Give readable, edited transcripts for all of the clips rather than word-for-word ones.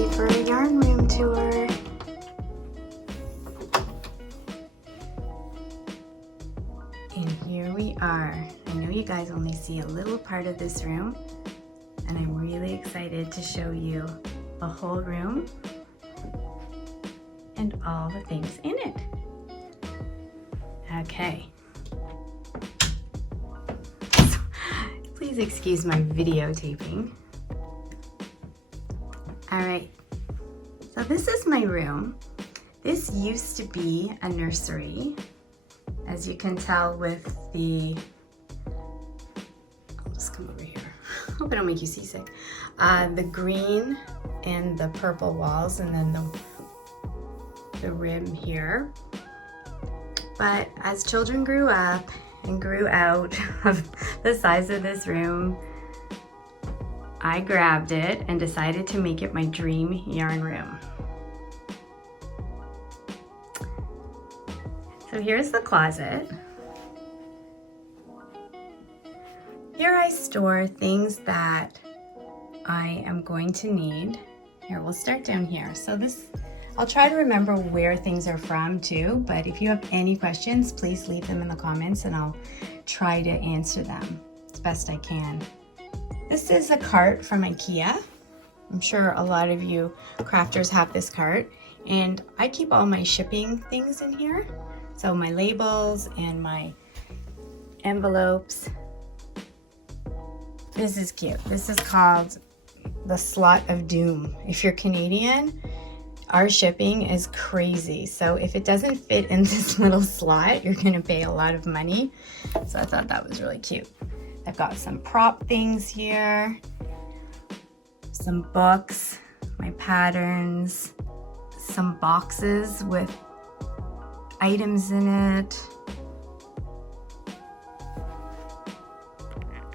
ready for a yarn room tour. And here we are. I know you guys only see a little part of this room, and I'm really excited to show you a whole room and all the things in it. Okay. Please excuse my videotaping. All right, so this is my room. This used to be a nursery, as you can tell with the, I'll just come over here. Hope I don't make you seasick. The green and the purple walls, and then the rim here. But as children grew up and grew out of the size of this room, I grabbed it and decided to make it my dream yarn room. So here's the closet. Here I store things that I am going to need. Here, we'll start down here. So this, I'll try to remember where things are from too, but if you have any questions, please leave them in the comments and I'll try to answer them as best I can. This is a cart from IKEA. I'm sure a lot of you crafters have this cart, and I keep all my shipping things in here. So my labels and my envelopes. This is cute. This is called the Slot of Doom. If you're Canadian, our shipping is crazy. So if it doesn't fit in this little slot, you're gonna pay a lot of money. So I thought that was really cute. I've got some prop things here, some books, my patterns, some boxes with items in it.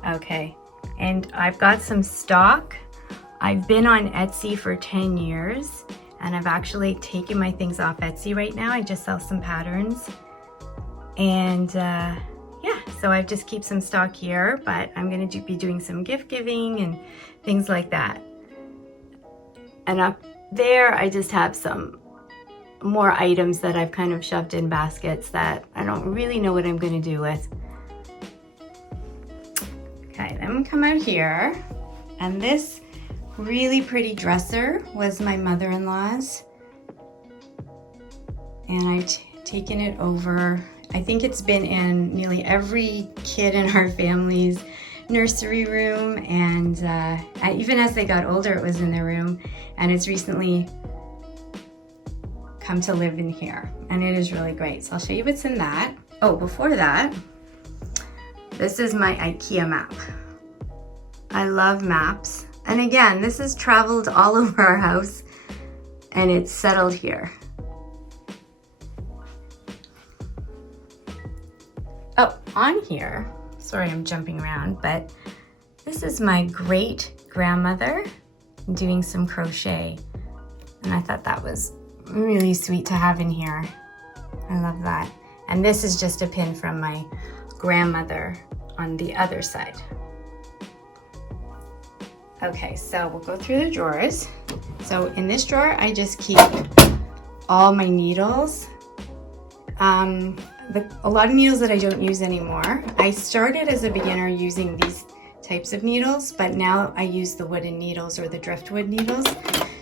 Okay, and I've got some stock. I've been on Etsy for 10 years, and I've actually taken my things off Etsy right now. I just sell some patterns. And yeah, so I just keep some stock here, but I'm gonna be doing some gift giving and things like that. And up there, I just have some more items that I've kind of shoved in baskets that I don't really know what I'm gonna do with. Okay, then we come out here, and this really pretty dresser was my mother-in-law's, and I've taken it over. I think it's been in nearly every kid in our family's nursery room, and even as they got older, it was in their room, and it's recently come to live in here, and it is really great. So I'll show you what's in that. Oh, before that, this is my IKEA map. I love maps. And again, this has traveled all over our house, and it's settled here. Oh, on here, sorry I'm jumping around, but this is my great grandmother doing some crochet. And I thought that was really sweet to have in here. I love that. And this is just a pin from my grandmother on the other side. Okay, so we'll go through the drawers. So in this drawer, I just keep all my needles. A lot of needles that I don't use anymore. I started as a beginner using these types of needles, but now I use the wooden needles or the driftwood needles.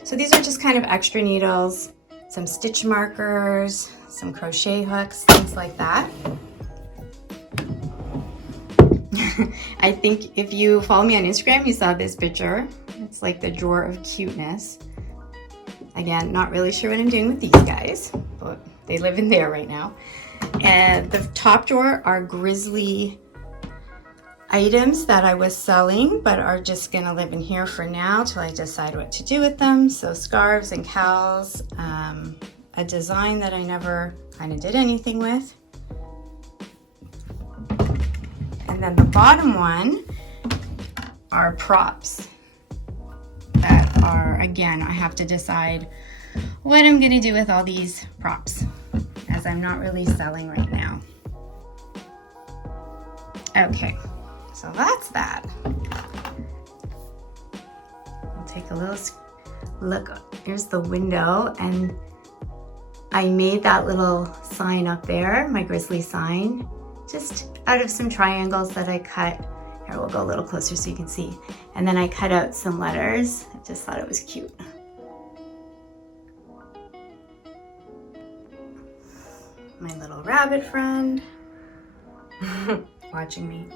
So these are just kind of extra needles, some stitch markers, some crochet hooks, things like that. I think if you follow me on Instagram, you saw this picture. It's like the drawer of cuteness. Again, not really sure what I'm doing with these guys, but they live in there right now. And the top drawer are Grizzlie items that I was selling, but are just gonna live in here for now till I decide what to do with them. So scarves and cowls, a design that I never kind of did anything with. And then the bottom one are props that are, again, I have to decide what I'm gonna do with all these props, as I'm not really selling right now. Okay, so that's that. I'll take a little look Here's the window, and I made that little sign up there, my Grizzly sign, just out of some triangles that I cut. Here, we'll go a little closer so you can see. And then I cut out some letters. I just thought it was cute. My little rabbit friend watching me.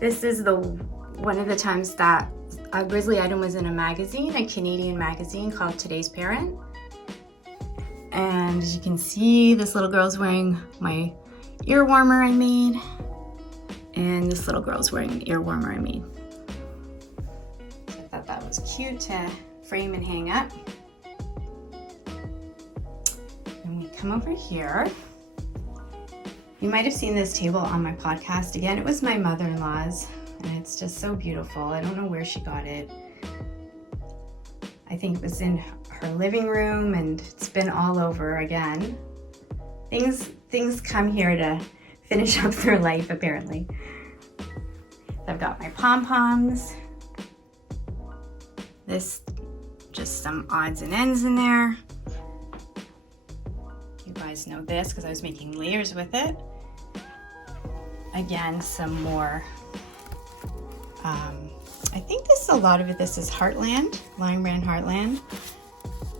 This is one of the times that a Grizzly item was in a magazine, a Canadian magazine called Today's Parent. And as you can see, this little girl's wearing my ear warmer I made. And this little girl's wearing the ear warmer I made. So I thought that was cute to frame and hang up. And we come over here. You might have seen this table on my podcast. Again, it was my mother-in-law's, and it's just so beautiful. I don't know where she got it. I think it was in her living room, and it's been all over again. Things come here to finish up their life, apparently. I've got my Pom Poms. This, just some odds and ends in there. You guys know this because I was making layers with it. Again, some more, I think a lot of it, this is Heartland, Lion Brand Heartland.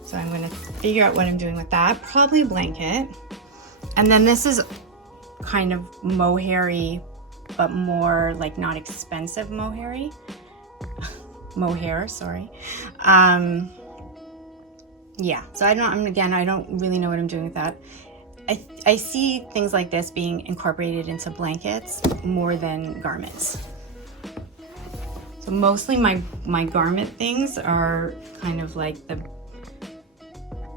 So I'm gonna figure out what I'm doing with that. Probably a blanket. And then this is kind of mohairy, but more like not expensive mohairy. Mohair, sorry. Yeah, so I don't really know what I'm doing with that. I see things like this being incorporated into blankets more than garments. So mostly my garment things are kind of like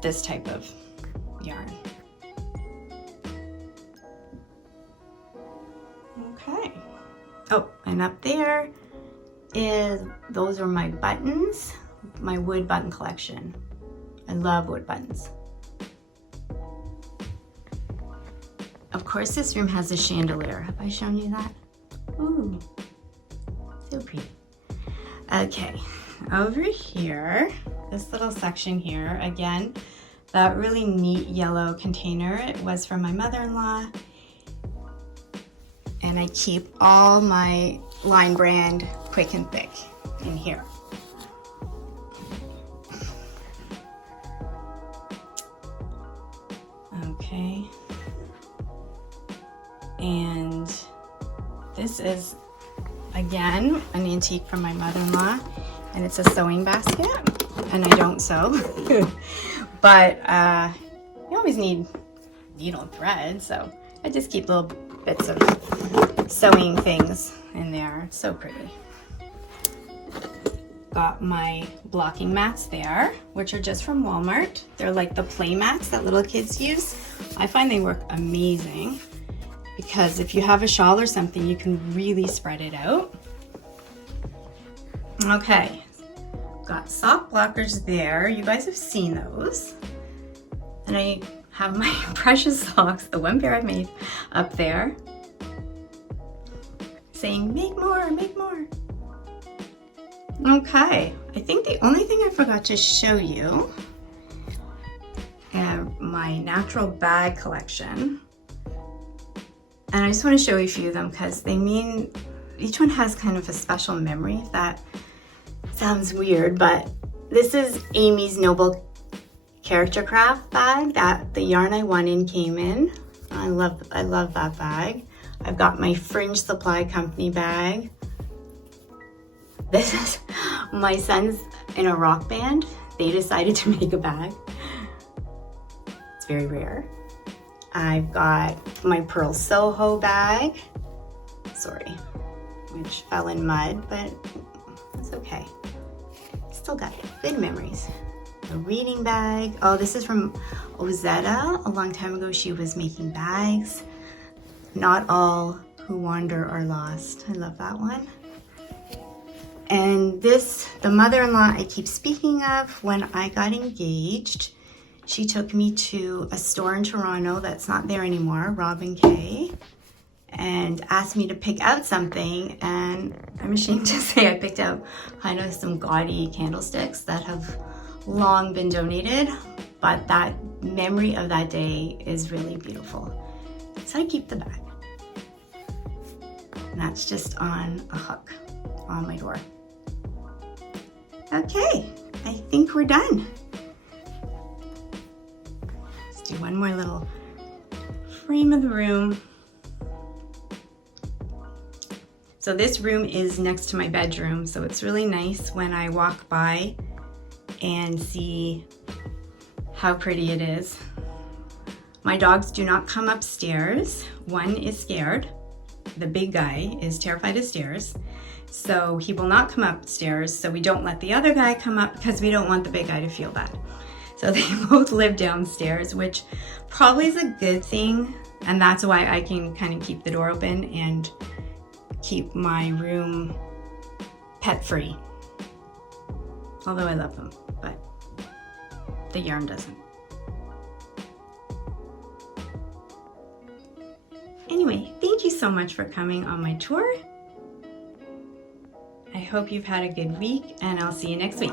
this type of yarn. Okay. Oh, and up there those are my buttons, my wood button collection. I love wood buttons. Of course, this room has a chandelier. Have I shown you that? Ooh, so pretty. Okay, over here, this little section here, again, that really neat yellow container, it was from my mother-in-law. And I keep all my Lion Brand Quick and Thick in here. Okay. And this is, again, an antique from my mother-in-law, and it's a sewing basket, and I don't sew, but you always need needle and thread, so I just keep little bits of sewing things in there. It's so pretty. Got my blocking mats there, which are just from Walmart. They're like the play mats that little kids use. I find they work amazing because if you have a shawl or something, you can really spread it out. Okay, got sock blockers there. You guys have seen those. And I have my precious socks, the one pair I made, up there, saying, make more, make more. Okay, I think the only thing I forgot to show you, my natural bag collection. And I just want to show you a few of them because they mean, each one has kind of a special memory. If that sounds weird, but this is Amy's Noble Character Craft bag that the yarn I won in came in. I love that bag. I've got my Fringe Supply Company bag. This is my son's in a rock band. They decided to make a bag. It's very rare. I've got my Pearl Soho bag. Sorry, which fell in mud, but it's okay. Still got good memories. A reading bag. Oh, this is from Ozetta. A long time ago, she was making bags. Not all who wander are lost. I love that one. And this, the mother-in-law I keep speaking of, when I got engaged, she took me to a store in Toronto that's not there anymore, Rob & Kay. and asked me to pick out something, and I'm ashamed to say I picked out kind of some gaudy candlesticks that have long been donated, but that memory of that day is really beautiful. So I keep the bag. And that's just on a hook on my door. Okay, I think we're done. Let's do one more little frame of the room. So this room is next to my bedroom, so it's really nice when I walk by and see how pretty it is. My dogs do not come upstairs. One is scared. The big guy is terrified of stairs, so he will not come upstairs, so we don't let the other guy come up because we don't want the big guy to feel bad. So they both live downstairs, which probably is a good thing, and that's why I can kind of keep the door open and keep my room pet-free. Although I love them, but the yarn doesn't. Anyway, thank you so much for coming on my tour. I hope you've had a good week, and I'll see you next week.